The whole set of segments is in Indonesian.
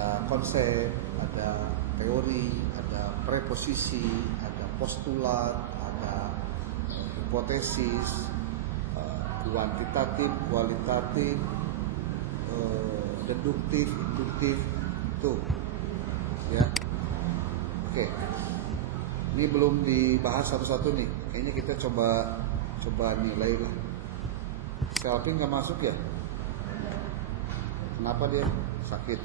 ada konsep, ada teori, ada preposisi, ada postulat, ada hipotesis, kuantitatif, kualitatif, deduktif, induktif, itu, ya. Oke, ini belum dibahas satu-satu nih. Kayaknya kita coba nilai lah. Selfie nggak masuk ya? Kenapa dia sakit?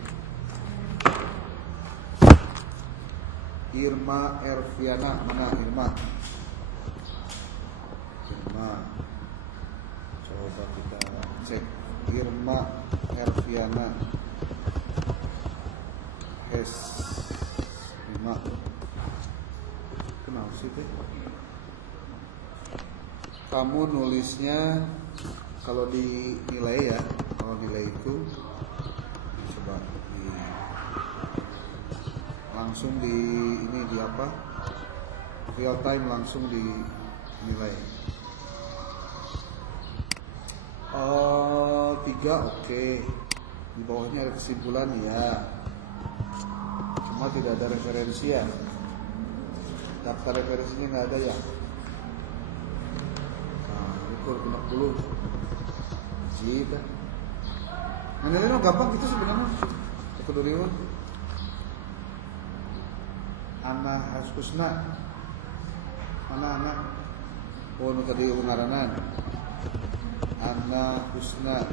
Irma Erviana, mana Irma? Irma, coba kita cek. Irma Erviana, S5. Kenapa sih teh? Kamu nulisnya kalau dinilai ya, kalau nilai itu coba langsung di ini di apa? Real time langsung dinilai. 3 oke. Di bawahnya ada kesimpulan ya. Cuma tidak ada referensi ya. Daftar referensinya nggak ada ya. Ukur kena 10 Jika nilainya gampang gitu sebenarnya. Kedua Ana Haskusna, mana anak? Oh, nu tadi ngaranan Ana Husna.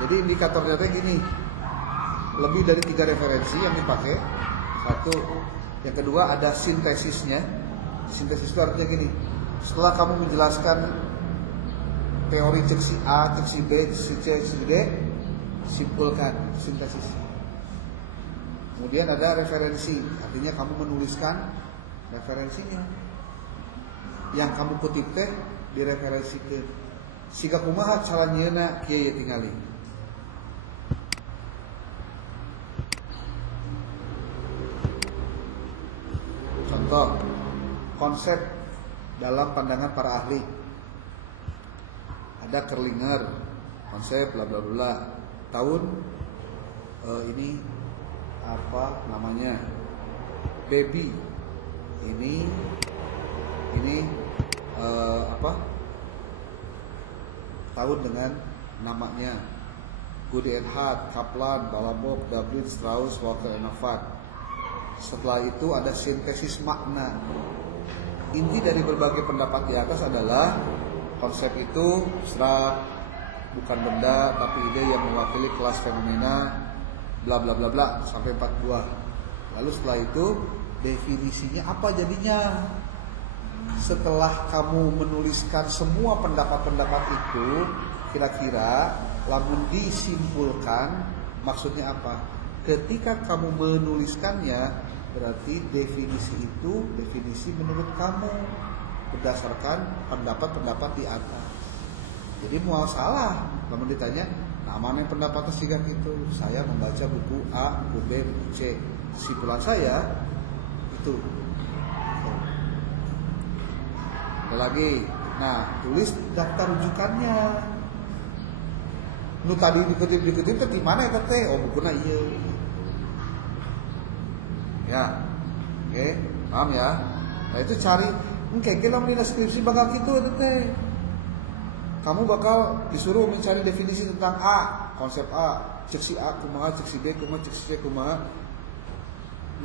Jadi indikatornya teh gini, lebih dari 3 referensi yang dipakai. Satu, yang kedua ada sintesisnya. Sintesis itu artinya gini, setelah kamu menjelaskan teori cek si A, cek si B, cek si C, cek si D, simpulkan, sintesis. Kemudian ada referensi, artinya kamu menuliskan referensinya. Yang kamu kutip teh direferensikeun. Siga kumaha cara nyeuna kieu tingali. Contoh, konsep dalam pandangan para ahli. Ada Kerlinger, konsep bla bla bla. Tahun ini apa namanya? Baby. Ini apa? Tahun dengan namanya. Goody and Hart, Kaplan, Balabov, Dublin, Strauss, Walker, and Novat. Setelah itu ada sintesis makna. Inti dari berbagai pendapat di atas adalah konsep itu abstrak, bukan benda, tapi ide yang mewakili kelas fenomena, bla bla bla bla, sampai 4 buah. Lalu setelah itu definisinya apa jadinya? Setelah kamu menuliskan semua pendapat-pendapat itu, kira-kira lamun disimpulkan maksudnya apa? Ketika kamu menuliskannya, berarti definisi itu definisi menurut kamu berdasarkan pendapat-pendapat di atas. Jadi mual salah lamun ditanya, nah mana yang pendapatnya sehingga gitu? Saya membaca buku A, buku B, buku C. Kesimpulan saya itu. Ada lagi. Nah, tulis daftar rujukannya. Nu tadi dikutip teh di mana eta teh? Oh, bukuna ieu. Ya. Oke, paham ya? Nah, itu cari engke ge lamun dina skripsi bakal kitu eta teh. Kamu bakal disuruh mencari definisi tentang A, konsep A, cek si A kumaha, cek si B kumaha, cek si C kumaha.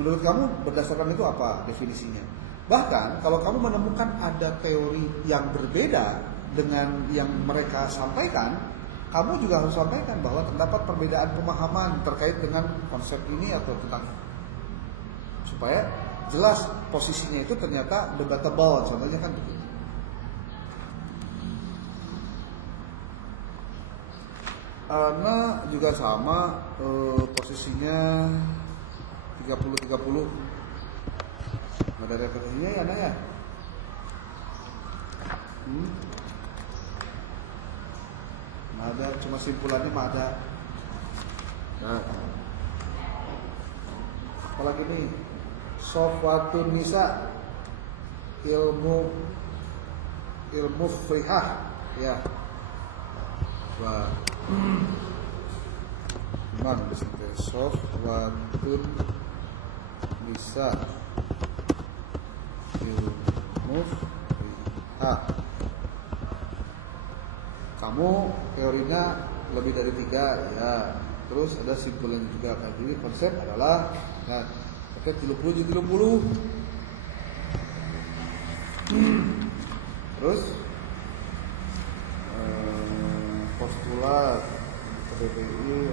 Menurut kamu berdasarkan itu apa definisinya? Bahkan kalau kamu menemukan ada teori yang berbeda dengan yang mereka sampaikan, kamu juga harus sampaikan bahwa terdapat perbedaan pemahaman terkait dengan konsep ini atau tentang, supaya jelas posisinya itu ternyata debatable, contohnya kan begitu. Ana juga sama, posisinya 30-30. Ada referensinya ya Ana ya? Nggak ada, cuma simpulannya mah ada. Nah, apalagi nih, Sofwatun Nisa, ilmu frihah, ya. Wah. memang bisa sofwatun bisa ilmuha. Kamu teorinya lebih dari 3 ya. Terus ada simpulan juga. Jadi konsep adalah nah, pakai 30 terus postulat PPI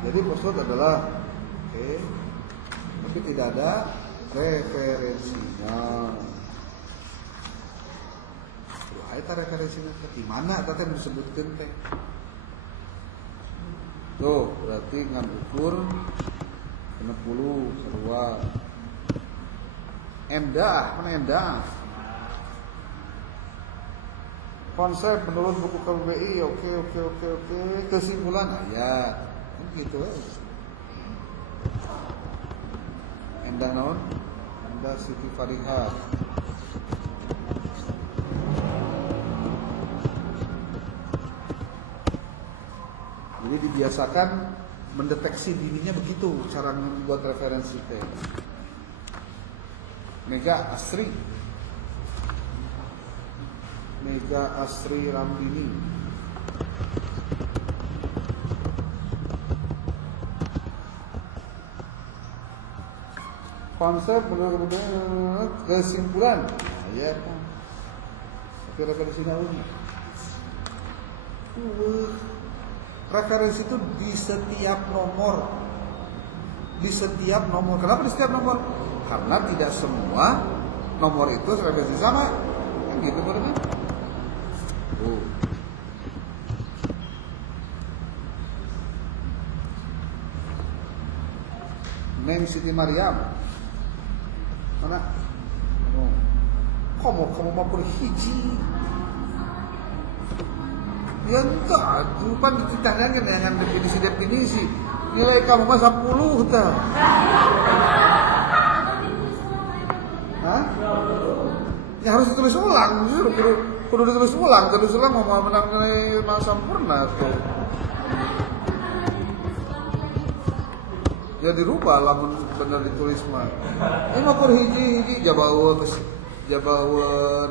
jadi postulat adalah tapi tidak ada referensinya. Eta referensinya di mana teh disebutkeun teh. Tuh, berarti ngan ukur 60 sarua. Endah, mana endah? Konsep menurut buku KBBI, oke. Kesimpulan ayat. Gitu aja. Endah naon? Endah Siti Farihah. Jadi dibiasakan mendeteksi dirinya begitu cara membuat referensi teh. Mega Asri Ramdini. Konsep benar-benar kesimpulan. Ya, tapi referensi naon? Referensi itu di setiap nomor. Kenapa di setiap nomor? Karena tidak semua nomor itu referensi sama. Kan gitu benar. Neng Siti Maryam. Mana? Kamu mau berhiji. Ya enggak, bukan ditanyakan dengan definisi. Nilai kamu mah 10 tah. Hah? Ya harus ditulis ulang, kudu ditulis ulang, mau menang nilai sempurna tuh. Ya dirubah lamun bener ditulis mah. Ini mah kur hiji jabawa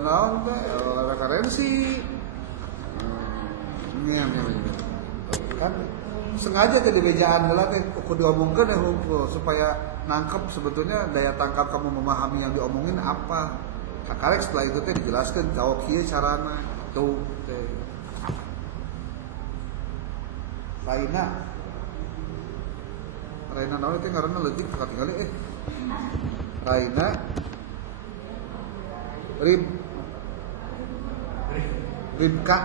naon teh referensi. Kan sengaja teh dibejaan heula teh kudu diomongkeun supaya nangkep sebetulnya daya tangkap kamu memahami yang diomongin apa. Sakarek setelah itu teh dijelaskan jawab kieu carana tuh teh. Raina naon teh ngaranna leutik katingali Raina Ribka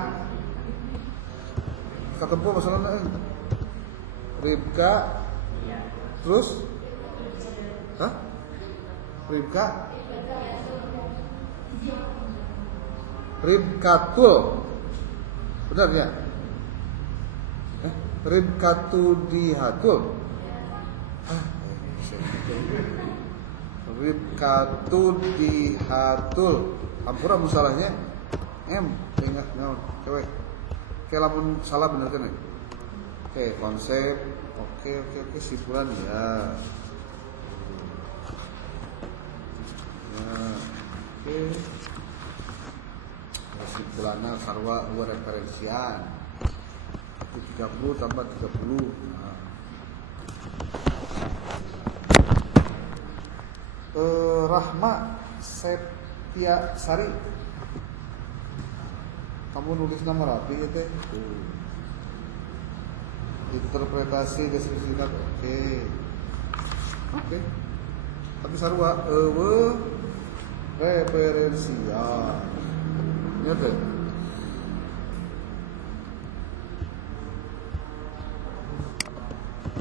katempo masalahna Ribka terus Ribkatul benar ya Ribkatudihatul Ribkatudihatul ampura musalahnya ingat naon cewek kayak lamun salah bener kan oke konsep oke simpulan ya oke simpulannya sarwa referensian 30 tambah 30 Rahma Septia Sari kamu nulis nama rapi ya teh interpretasi deskripsi oke tapi sarua referensia ya teh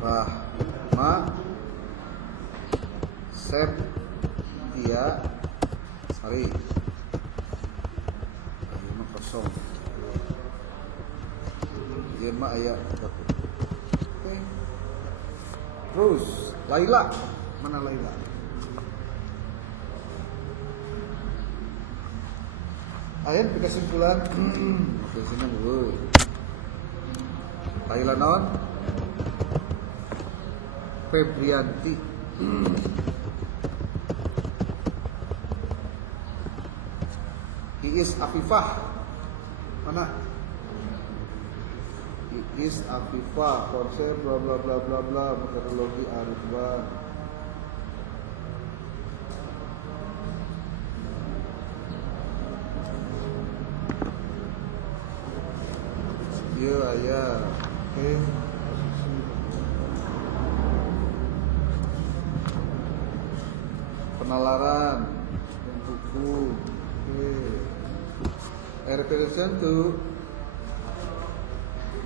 Rahma Septia Sari ini kosong dia mah ayat okay. Terus Laila mana Laila ayat kesimpulan oke sini dulu Thailand naon? Febrianti. Iis Afifah. Mana? Iis Afifah, konsep bla bla bla bla bla, metodologi Arifban. Iya, ya. Oke. Penalaran dan buku. Oke. Representation to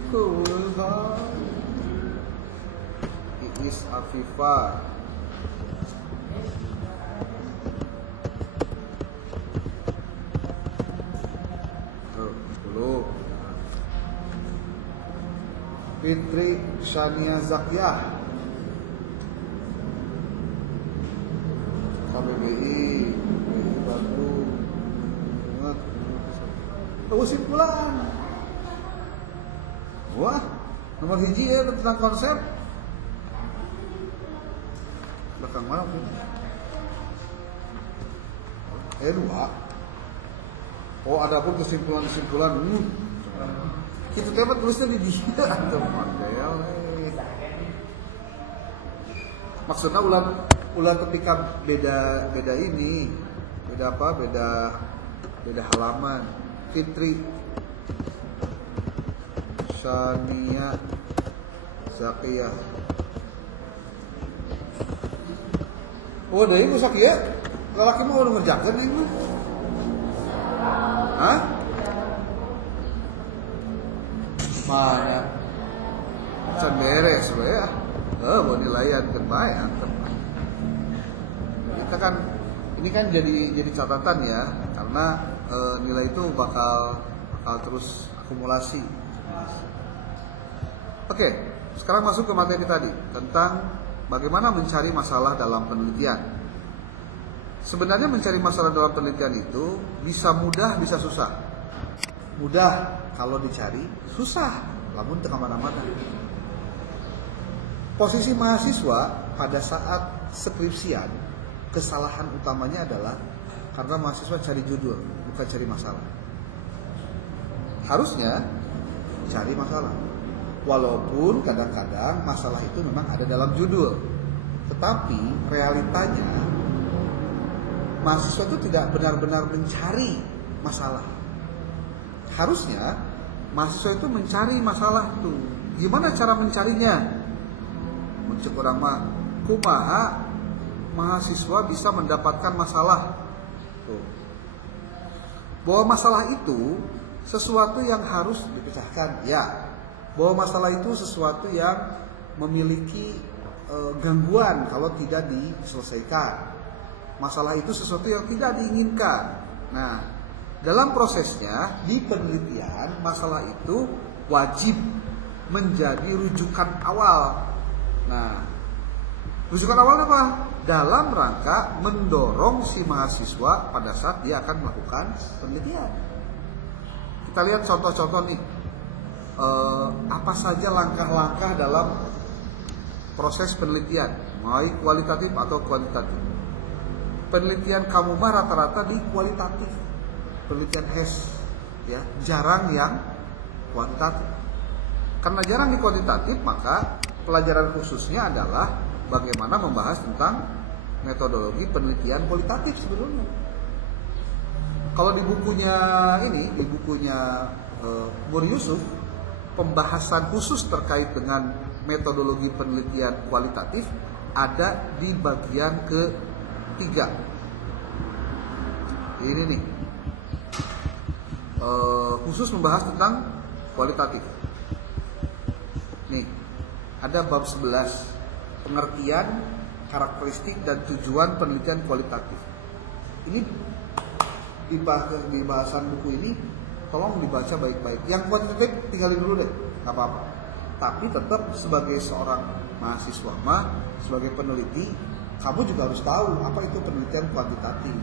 Kulha. Iis Afifah. Oh, 10. Fitri Shania Zakiah, KBBI, KBBI Bandung. Ingat, kesimpulan. Wah, nomor hiji ya tentang konsep. Belakang mana pun? 2. Oh, ada pun kesimpulan-kesimpulan. Itu tema tulisnya di dia atau model. Maksudnya ulah ketika beda ini, beda apa? Beda halaman. Fitri Shania Zakiah. Oh, deui ku sakieu. Lalaki mah udah ngerjakeun ini mah. Hah? Mana? Can beres we ya. Mau nilaian kan bae antep. Kita kan ini kan jadi catatan ya, karena nilai itu bakal terus akumulasi. Oke, sekarang masuk ke materi tadi tentang bagaimana mencari masalah dalam penelitian. Sebenarnya mencari masalah dalam penelitian itu bisa mudah, bisa susah. Mudah kalau dicari, susah lamun teu mana-mana. Posisi mahasiswa pada saat skripsian, kesalahan utamanya adalah karena mahasiswa cari judul, bukan cari masalah. Harusnya cari masalah. Walaupun kadang-kadang masalah itu memang ada dalam judul, tetapi realitanya mahasiswa itu tidak benar-benar mencari masalah. Harusnya mahasiswa itu mencari masalah tuh. Gimana cara mencarinya? Muncul orang mah, kumaha mahasiswa bisa mendapatkan masalah tuh. Bahwa masalah itu sesuatu yang harus dipecahkan, ya. Bahwa masalah itu sesuatu yang memiliki gangguan kalau tidak diselesaikan. Masalah itu sesuatu yang tidak diinginkan. Nah, dalam prosesnya di penelitian, masalah itu wajib menjadi rujukan awal. Nah, rujukan awal apa? Dalam rangka mendorong si mahasiswa pada saat dia akan melakukan penelitian. Kita lihat contoh-contoh nih. Apa saja langkah-langkah dalam proses penelitian, baik kualitatif atau kuantitatif. Penelitian kamu mah rata-rata di kualitatif. Penelitian HES ya, jarang yang kuantitatif. Karena jarang di kuantitatif, maka pelajaran khususnya adalah bagaimana membahas tentang metodologi penelitian kualitatif sebelumnya. Kalau di bukunya Muri Yusuf, pembahasan khusus terkait dengan metodologi penelitian kualitatif ada di bagian ke-3. Ini nih, khusus membahas tentang kualitatif. Nih, ada bab 11, pengertian, karakteristik dan tujuan penelitian kualitatif. Ini di bahasan buku ini tolong dibaca baik-baik. Yang kuantitatif tinggalin dulu deh, nggak apa-apa. Tapi tetap sebagai seorang mahasiswa sebagai peneliti, kamu juga harus tahu apa itu penelitian kuantitatif.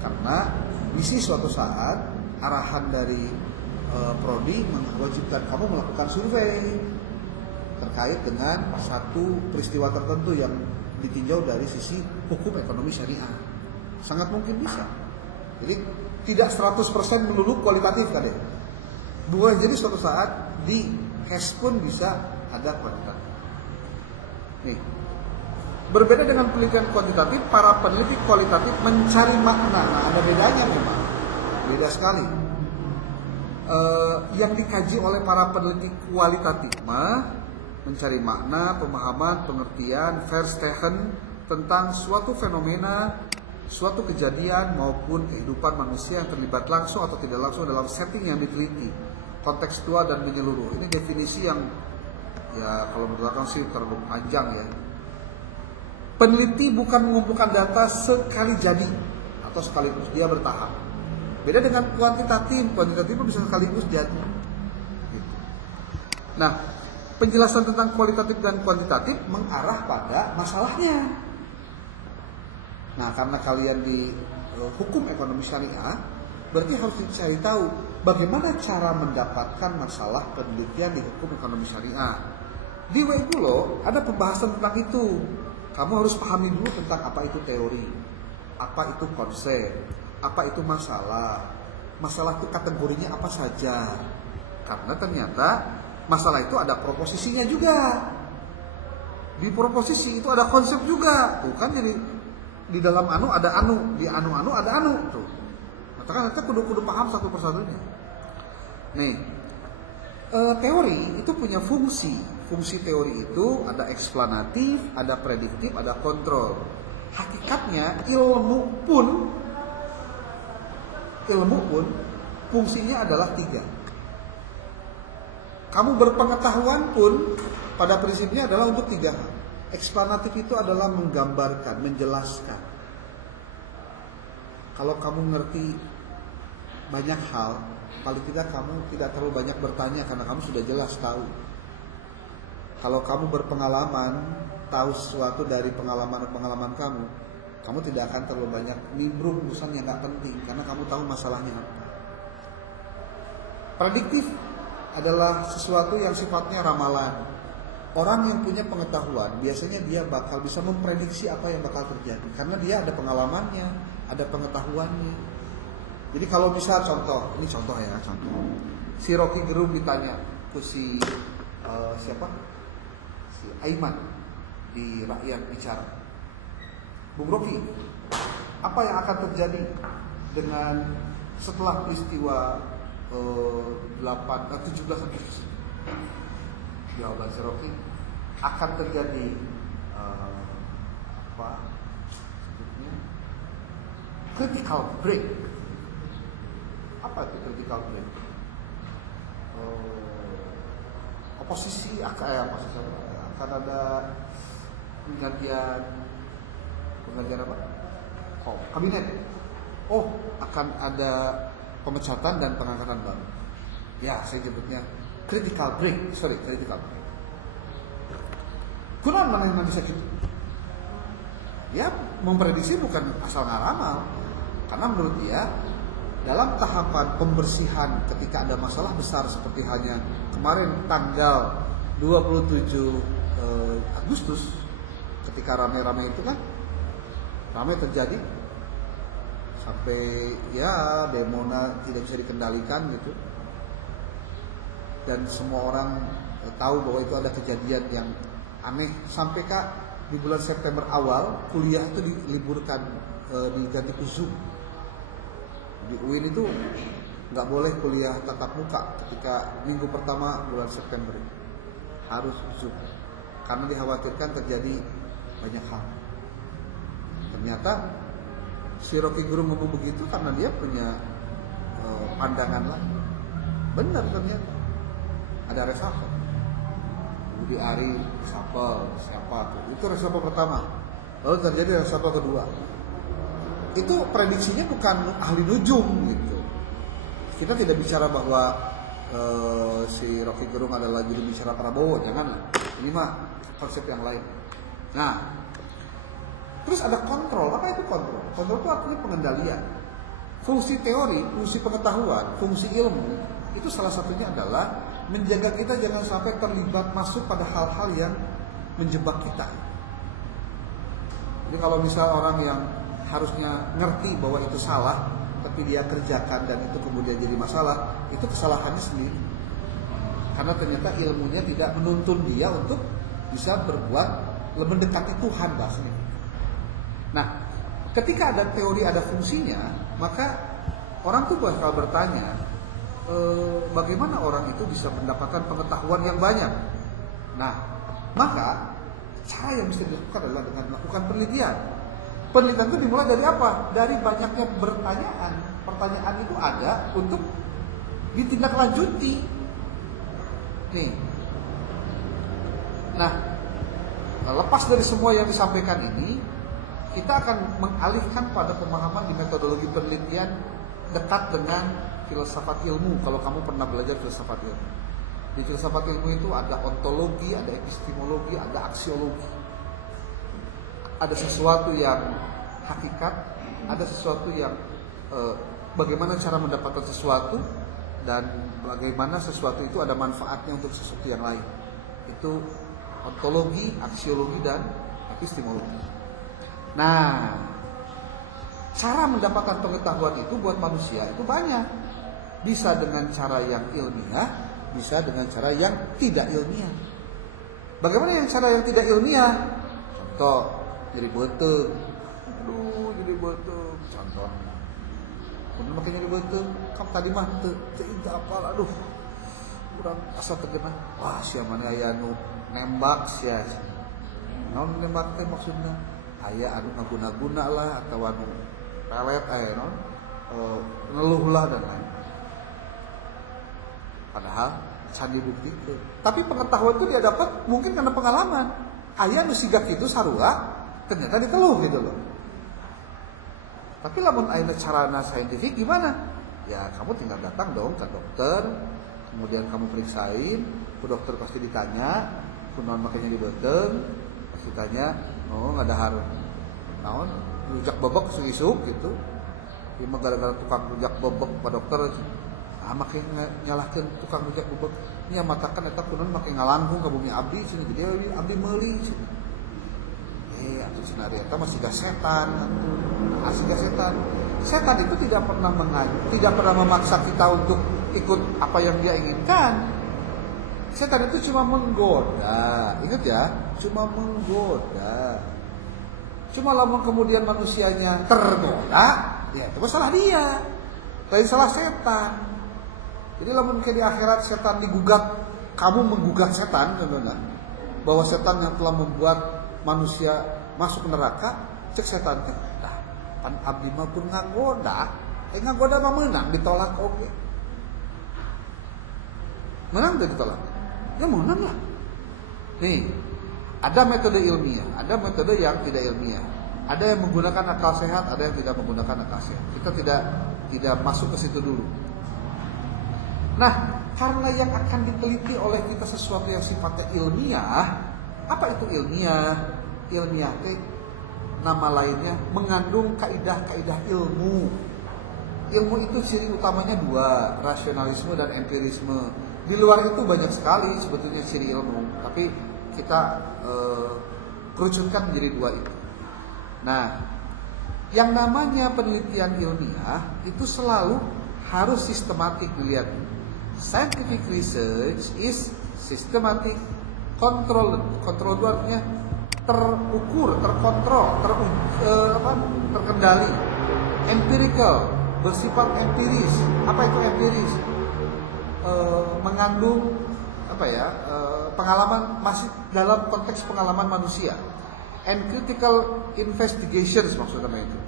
Karena bisa suatu saat arahan dari prodi mewajibkan kamu melakukan survei terkait dengan satu peristiwa tertentu yang ditinjau dari sisi hukum ekonomi syariah. Sangat mungkin bisa. Jadi tidak 100% melulu kualitatif kan ya. Boleh jadi suatu saat di HES pun bisa ada kuantitatif. Nih, berbeda dengan penelitian kuantitatif, para peneliti kualitatif mencari makna. Nah, ada bedanya memang, beda sekali. Yang dikaji oleh para peneliti kualitatif mencari makna, pemahaman, pengertian, verstehen tentang suatu fenomena, suatu kejadian maupun kehidupan manusia yang terlibat langsung atau tidak langsung dalam setting yang diteliti, kontekstual dan menyeluruh. Ini definisi yang ya kalau menurut sih terlalu panjang ya. Peneliti bukan mengumpulkan data sekali jadi atau sekaligus, dia bertahap. Beda dengan kuantitatif bisa sekaligus jadi. Gitu. Nah, penjelasan tentang kualitatif dan kuantitatif mengarah pada masalahnya. Nah, karena kalian di hukum ekonomi syariah, berarti harus dicari tahu bagaimana cara mendapatkan masalah penelitian di hukum ekonomi syariah. Di Wegulo ada pembahasan tentang itu. Kamu harus pahami dulu tentang apa itu teori, apa itu konsep, apa itu masalah. Masalah itu kategorinya apa saja. Karena ternyata masalah itu ada proposisinya juga. Di proposisi itu ada konsep juga. Tuh kan jadi di dalam anu ada anu, di anu-anu ada anu tuh. Maka kita kudu paham satu persatunya. Nih, teori itu punya fungsi. Fungsi teori itu ada eksplanatif, ada prediktif, ada kontrol. Hakikatnya ilmu pun fungsinya adalah 3. Kamu berpengetahuan pun pada prinsipnya adalah untuk 3 hal. Eksplanatif itu adalah menggambarkan, menjelaskan. Kalau kamu ngerti banyak hal, paling tidak kamu tidak terlalu banyak bertanya karena kamu sudah jelas tahu. Kalau kamu berpengalaman, tahu sesuatu dari pengalaman kamu tidak akan terlalu banyak nimbrung urusan yang gak penting karena kamu tahu masalahnya apa. Prediktif adalah sesuatu yang sifatnya ramalan. Orang yang punya pengetahuan biasanya dia bakal bisa memprediksi apa yang bakal terjadi karena dia ada pengalamannya, ada pengetahuannya. Jadi kalau misal contoh, ini contoh ya, si Rocky Gerung ditanya ke si Aiman di Rakyat Bicara, Bung Rocky, apa yang akan terjadi dengan setelah peristiwa 17 Agustus? Jawaban si Rocky, akan terjadi critical break. Apa itu critical break? Oposisi akan ada penggantian apa? Kabinet. Akan ada pemecatan dan pengangkatan baru. Ya, saya sebutnya critical break. Kunaon mana yang bisa gitu? Ya, memprediksi bukan asal ngaramal. Karena menurut dia dalam tahapan pembersihan ketika ada masalah besar seperti hanya kemarin tanggal 27 Agustus ketika rame-rame itu kan rame terjadi sampai ya demona tidak bisa dikendalikan gitu, dan semua orang tahu bahwa itu ada kejadian yang aneh sampai di bulan September awal kuliah itu diliburkan, diganti ke Zoom. Di UIN itu nggak boleh kuliah tatap muka ketika minggu pertama bulan September, harus Zoom karena dikhawatirkan terjadi banyak hal. Ternyata si Rocky Gerung ngomong begitu karena dia punya pandangan lain. Benar, ternyata ada reshuffle. Budi Ari reshuffle, siapa tuh? Itu reshuffle pertama. Lalu terjadi reshuffle kedua. Itu prediksinya bukan ahli nujum gitu. Kita tidak bicara bahwa si Rocky Gerung adalah juru bicara Prabowo, janganlah. Ini mah konsep yang lain. Nah, terus ada kontrol. Apa itu kontrol? Kontrol itu artinya pengendalian. Fungsi teori, fungsi pengetahuan, fungsi ilmu itu salah satunya adalah menjaga kita jangan sampai terlibat masuk pada hal-hal yang menjebak kita. Jadi kalau misal orang yang harusnya ngerti bahwa itu salah, tapi dia kerjakan dan itu kemudian jadi masalah, itu kesalahannya sendiri. Karena ternyata ilmunya tidak menuntun dia untuk bisa berbuat mendekati Tuhan bahasanya. Nah, ketika ada teori, ada fungsinya, maka orang tuh bakal bertanya, bagaimana orang itu bisa mendapatkan pengetahuan yang banyak? Nah, maka cara yang bisa dilakukan adalah dengan melakukan penelitian. Penelitian itu dimulai dari apa? Dari banyaknya pertanyaan. Pertanyaan itu ada untuk ditindaklanjuti. Nih. Nah, lepas dari semua yang disampaikan ini, kita akan mengalihkan pada pemahaman di metodologi penelitian dekat dengan filsafat ilmu. Kalau kamu pernah belajar filsafat ilmu, di filsafat ilmu itu ada ontologi, ada epistemologi, ada aksiologi. Ada sesuatu yang hakikat, ada sesuatu yang bagaimana cara mendapatkan sesuatu, dan bagaimana sesuatu itu ada manfaatnya untuk sesuatu yang lain. Itu ontologi, aksiologi, dan epistemologi. Nah, cara mendapatkan pengetahuan itu buat manusia itu banyak. Bisa dengan cara yang ilmiah, bisa dengan cara yang tidak ilmiah. Bagaimana yang cara yang tidak ilmiah? Contoh, jadi beteng. Aduh, jadi beteng. Contohnya. Kemudian makin jadi beteng. Kamu tadi mah teu apal, aduh. Kurang asa tegena. Wah, sia mana aya nu nembak sia. Naon nembak teh maksudna? Aya anu ngaguna-guna lah atau anu pelet aya naon? Ngeluh lah dan lain. Padahal can dibuktikan. Tapi pengetahuan itu dia dapat mungkin karena pengalaman. Aya nu siga kitu sarua, ternyata diteluh gitu loh. Tapi lamun aya carana saintifik gimana? Ya kamu tinggal datang dong ke dokter, kemudian kamu periksain, ke dokter pasti ditanya, kunaon makanya dibeteng, pasti tanya, oh ngadahar naon, rujak bebek isuk gitu. Ieu mah gara-gara tukang rujak bebek ka dokter. Make nyalahkeun tukang rujak bebek nya matakan eta kunaon make ngalangkung ka bumi abdi cenah jadi abdi meuli cenah. Atuh cenah eta mah siga setan atuh. Siga setan. Setan itu tidak pernah memaksa kita untuk ikut apa yang dia inginkan. Setan itu cuma menggoda. Ingat ya, cuma menggoda. Cuma lamun kemudian manusianya tergoda, ya itu salah dia. Lain salah setan. Jadi lamun ke di akhirat setan digugat, kamu menggugat setan, contohnya, bahwa setan yang telah membuat manusia masuk neraka, cek setan teh, nah, pan abdi mah pun ngagoda, ngagoda mah menang ditolak oke. Menang dan ditolak. Ya menang lah. Nih, ada metode ilmiah, ada metode yang tidak ilmiah. Ada yang menggunakan akal sehat, ada yang tidak menggunakan akal sehat. Kita tidak masuk ke situ dulu. Nah, karena yang akan diteliti oleh kita sesuatu yang sifatnya ilmiah, apa itu ilmiah? Ilmiah itu nama lainnya mengandung kaidah-kaidah ilmu. Ilmu itu ciri utamanya dua, rasionalisme dan empirisme. Di luar itu banyak sekali sebetulnya ciri ilmu, tapi kita kerucutkan menjadi dua itu. Nah, yang namanya penelitian ilmiah itu selalu harus sistematik dilihat. Scientific research is systematic, control itu artinya terukur, terkontrol, terkendali. Empirical, bersifat empiris. Apa itu empiris? Mengandung pengalaman masih dalam konteks pengalaman manusia. And critical investigations maksudnya itu.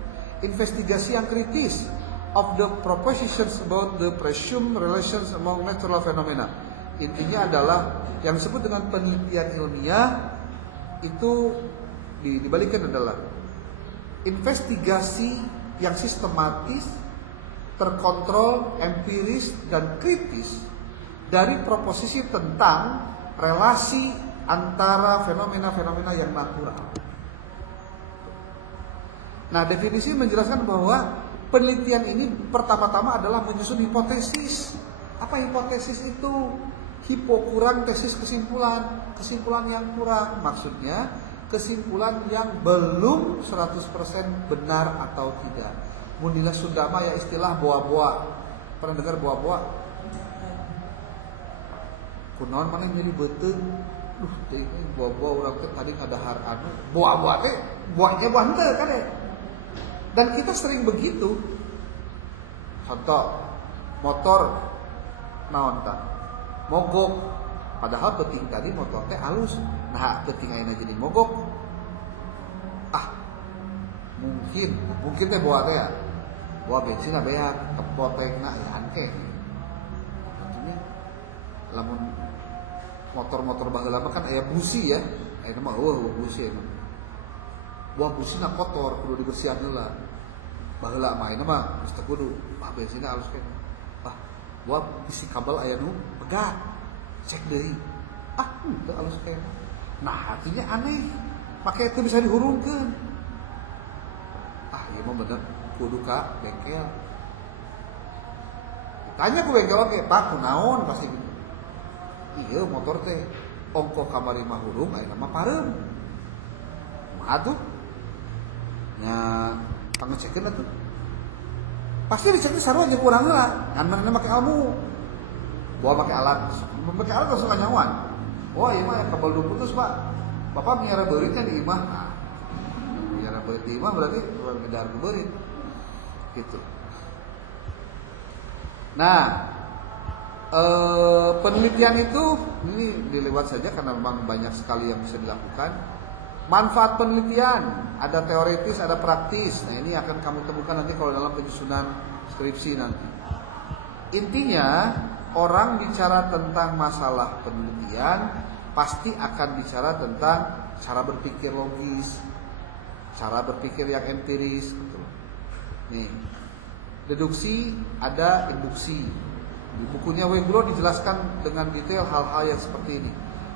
Investigasi yang kritis of the propositions about the presumed relations among natural phenomena. Intinya adalah yang disebut dengan penelitian ilmiah itu dibalikkan adalah investigasi yang sistematis, terkontrol, empiris dan kritis dari proposisi tentang relasi antara fenomena-fenomena yang natural. Nah, definisi menjelaskan bahwa penelitian ini pertama-tama adalah menyusun hipotesis. Apa Apa hipotesis itu? Hipo kurang, tesis kesimpulan. Kesimpulan yang kurang, maksudnya kesimpulan yang belum 100% benar atau tidak. Mundilah Sundama ya istilah boa-boa. Pernah dengar boa-boa? Kunaon mana jadi beteung. Ini boa-boa orang teh tadi ngadahar anu. Boa-boa teh buahnya buah henteu kan ya. Dan kita sering begitu. Contoh, motor naon tah? Mogok. Padahal peuting tadi motor teh halus. Nah, peuting ayeuna jadi mogok. Mungkin teh boa teh ya. Boa bensin beak, kepotekna ya hangke. Artinya lamun motor-motor baheula mah kan aya busi ya. Ayeuna mah busi aya. Boa busina kotor, kudu dibersihan heula. Baheula mah ayeuna mah geus teu kudu. Bensinna halus keneh. Boa bisi kabel aya nu begak. Cek deui. Teu halus keneh. Nah, artinya aneh. Make itu bisa dihurungkeun. Ieu mah bener kudu ka bengkel. Tanya ku bengkel oge, Pak, kunaon pasti gitu. Iya motor teh ongko kamari mah hurung ayeuna mah pareum. Kumaha tuh? Nya pangecekeun atuh. Pasti dicek sarua jeung urang heula, ngan mana make ilmu. Bawa make alat langsung kanyawan. Oh, ieu mah kabel putus, Pak. Bapak miara beurit kan di imah. Nah, miara beurit di imah berarti ngedar beurit. Gitu. Nah, penelitian itu ini dilewat saja karena memang banyak sekali yang bisa dilakukan. Manfaat penelitian, ada teoritis, ada praktis. Nah, ini akan kamu temukan nanti kalau dalam penyusunan skripsi nanti. Intinya, orang bicara tentang masalah penelitian pasti akan bicara tentang cara berpikir logis, cara berpikir yang empiris. Gitu. Nih, deduksi, ada induksi. Di bukunya Wegro dijelaskan dengan detail hal-hal yang seperti ini.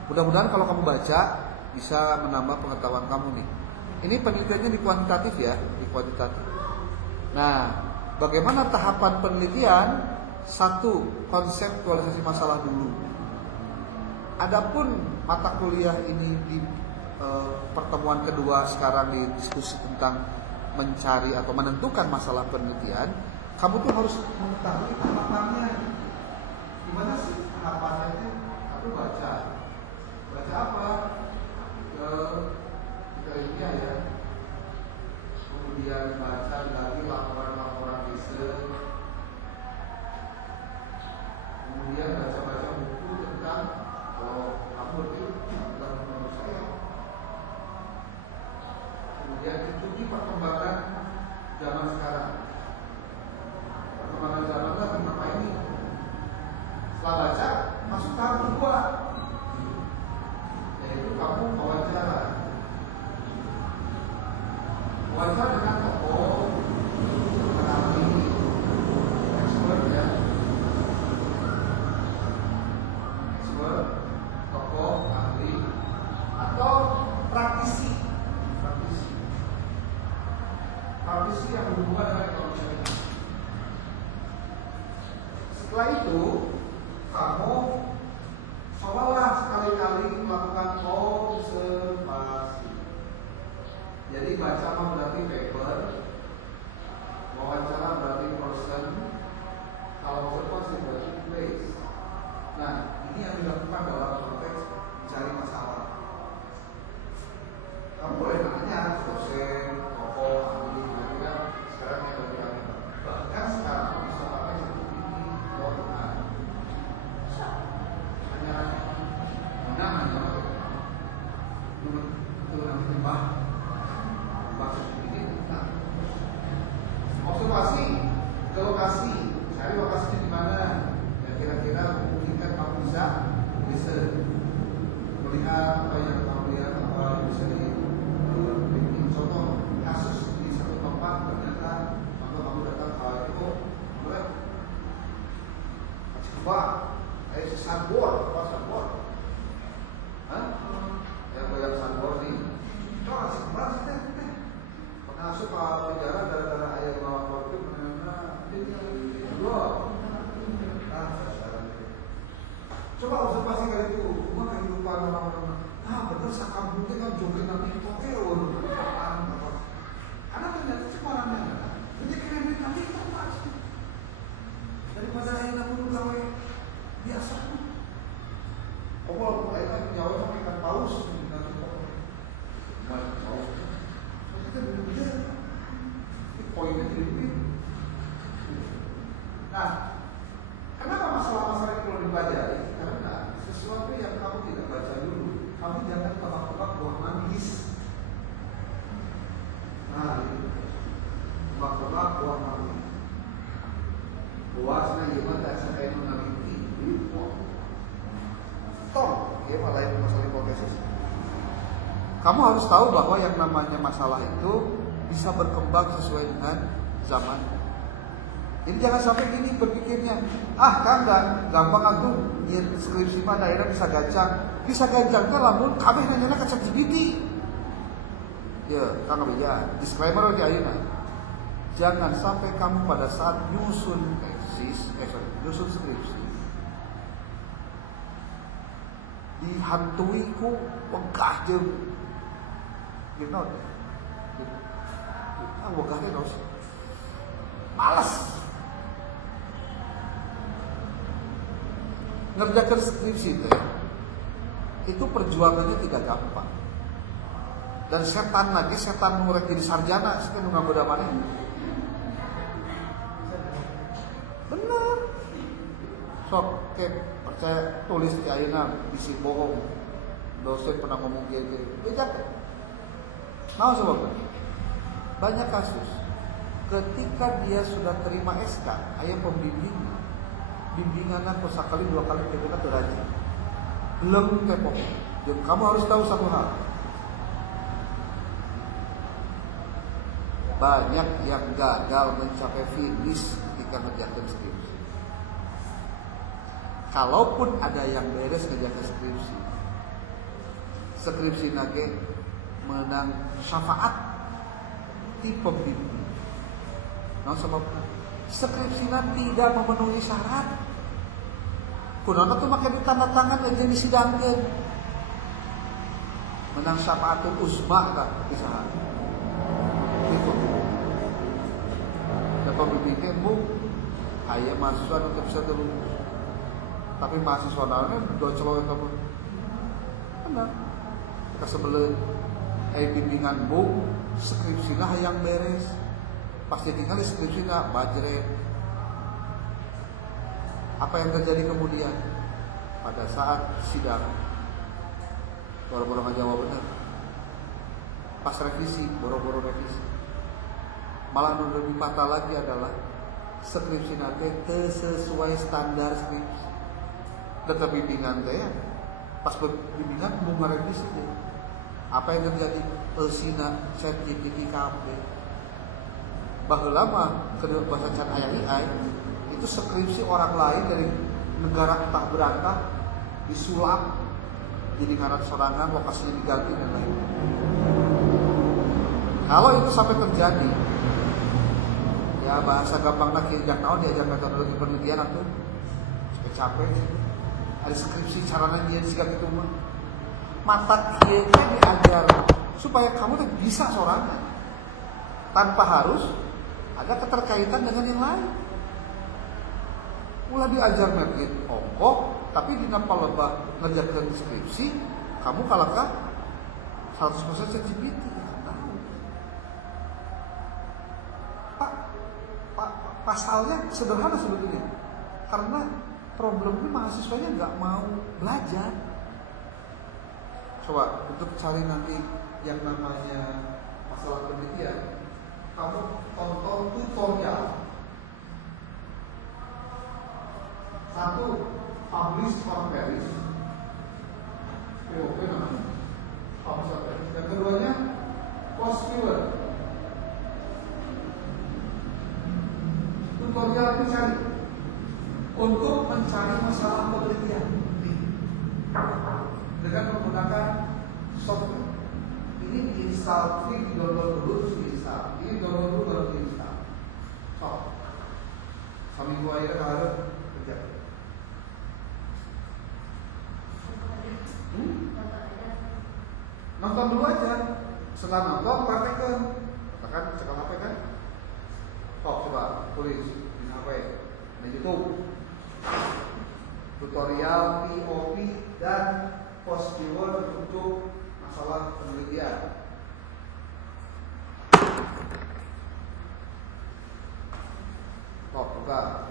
Mudah-mudahan kalau kamu baca bisa menambah pengetahuan kamu nih. Ini penelitiannya di kuantitatif ya, di kuantitatif. Nah, bagaimana tahapan penelitian? Satu, konseptualisasi masalah dulu. Adapun mata kuliah ini di pertemuan kedua sekarang di diskusi tentang mencari atau menentukan masalah penelitian, kamu tuh harus mengetahui tahapannya. Gimana sih tahapannya itu? Aku baca apa? Kita ilmiah ya. Kemudian baca lagi laporan-laporan riset. Kemudian baca-baca buku tentang kamu itu tentang menurut saya. Kemudian ikuti perkembangan zaman sekarang. Perkembangan zaman lagi apa ini? Setelah baca, masuk tahap kedua, yaitu kamu wawancara. Wawancara dengan tokoh, ahli, expert ya, expert, tokoh, ahli, atau praktisi yang berhubungan dengan ekonomi syariah. Setelah itu, kamu cobalah sekali-kali melakukan observasi. Jadi baca mah berarti paper, wawancara berarti person, kalau observasi berarti place. Nah, ini yang dilakukan dalam konteks mencari masalah. Kamu boleh nanya dosen, tokoh, ahli, kira-kira sekarang yang lebih ahli. Bahkan sekarang bisa pakai seperti ini, doa. Observasi ke lokasi, cari lokasinya di mana yang kira-kira memungkinkan kamu bisa melihat apa yang kamu lihat, apa yang bisa dibikin contoh kasus di satu tempat ternyata kamu datang itu mulai coba sunboard, apa sunboard? Yang banyak sunboard nih, coba sebenarnya sih pernah masuk ke penjara gara-gara ayam melapor itu mengenai dia jual bener sakabutnya kan joget nanti oke waduh karena ternyata cemarannya jadi kredit nanti kita pasti daripada ayeuna kudu gawe biasa kalau ayeuna nyawa sampai ikan paus nanti paus kita bener poinnya jadi begitu. Nah, kenapa masalah-masalah ini perlu dipelajari? Karena sesuatu yang kamu tidak baca dulu, kamu jangan tebak-tebak buah manggis. Nah, tebak-tebak buah manggis. Buahnya gimana? Saya kayak mengambil Tom, ya malah itu masalah hipotesis. Kamu harus tahu bahwa yang namanya masalah itu bisa berkembang sesuai dengan zaman. Jadi jangan sampai gini berpikirnya, kan gampang aku skripsi mah daerah bisa gancang kan lamun kabeh nanya ka ChatGPT. Ya, kang ya, disclaimer di ayeuna. Jangan sampai kamu pada saat nyusun skripsi dihantui ku wegah jeung gitu. Wegah terus. Males. Ngerjakan skripsi itu perjuangannya tidak gampang. Dan setan nurek jadi sarjana, setan ngagoda mana? Benar. Sok percaya tulis di ayeuna bisi bohong. Dosen pernah ngomong gitu. Beda. Mau sebab banyak kasus ketika dia sudah terima SK, aya pembimbing bimbinganna ku sakali 2 kali kita belajar. Belum tepok. Kamu harus tahu satu hal. Banyak yang gagal mencapai finish ketika ngerjakan skripsi. Kalaupun ada yang beres ngerjakan skripsi nage menang syafaat di pembimbing. Nah sebabnya skripsina tidak memenuhi syarat. Kunaon tuh make ditanda tangan aja disidangkeun. Menang syafaatul uzma kan pisahan. Gitu. Da pembimbingnya aya mahasiswa nu teu bisa lulus. Tapi mahasiswa naonnya docelo eta mah. Benar. Kasebeleun bimbingan skripsina hayang beres. Pasti tinggal skripsina bajret. Apa yang terjadi kemudian pada saat sidang? Boro-boro ngajawab benar. Pas revisi, boro-boro revisi. Malah lebih patah lagi adalah skripsina teh teu sesuai standar skripsi. Data bimbingan teh pas bimbingan mau ngarevisi teh. Apa yang terjadi? Eusina ChatGPT kabeh. Baheula mah kedua bahasa can aya AI itu skripsi orang lain dari negara entah berantah disulap jadi ngaran sorangan, lokasinya diganti dan lain. Kalau itu sampai terjadi, ya bahasa gampang nak kijang naon diajar metodologi penelitian atuh capek ada skripsi caranya dia siga kitu mah mata kieu diajar supaya kamu tuh bisa sorangan tanpa harus ada keterkaitan dengan yang lain. Ulah diajar mergit ongkoh, tapi di nampak lebah ngerjakan skripsi, kamu kalahkah 100% ChatGPT. Pasalnya sederhana sebetulnya, karena problemnya mahasiswanya nggak mau belajar. Coba untuk cari nanti yang namanya masalah penelitian, kamu tonton tutorial. Satu, publish on Paris, POP namanya, publish on Paris. Yang keduanya, post viewer. Tutorial itu cari untuk mencari masalah penelitian dengan menggunakan software. Ini diinstal, ini di-download dulu terus diinstal. Ini download dulu baru diinstal. Seminggu aja harus kerja. Nonton dulu aja. Setelah nonton praktekkan. Katakan cekal HP kan? Coba tulis di HP, di YouTube. Tutorial POV dan post keyword untuk masalah penelitian. Buka.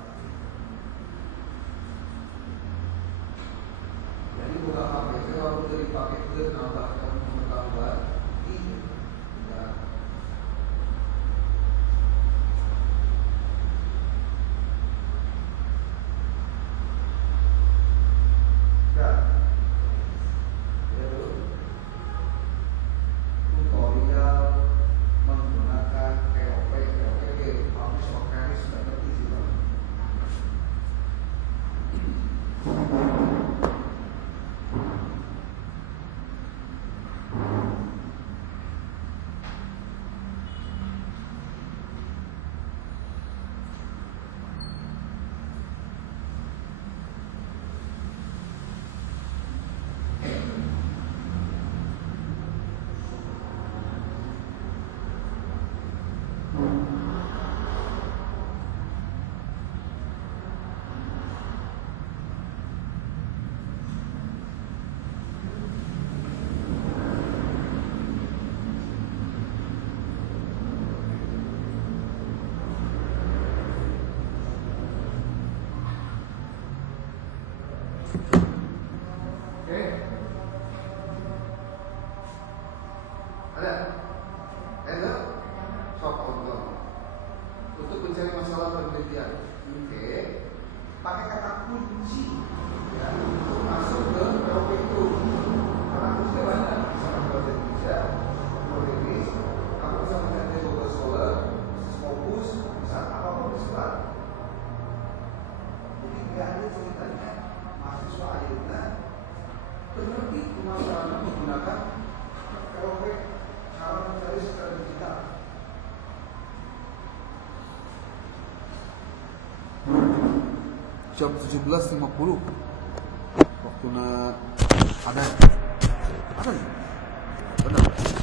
Jadi buka HP itu kalau udah dipakai itu nambahkan pengetahuan ini. Pakai kata kunci ya, masuk ke POP itu. Karena kunci banyak, misalnya bahasa Indonesia, Inggris, kamu bisa mencari Google Scholar, Scopus, bisa apapun bisa. Jadi nggak ada ceritanya mahasiswa akhirnya terhenti pemasaran menggunakan POP cara mencari secara digital. Jam 17.50 waktunya ada nih benar.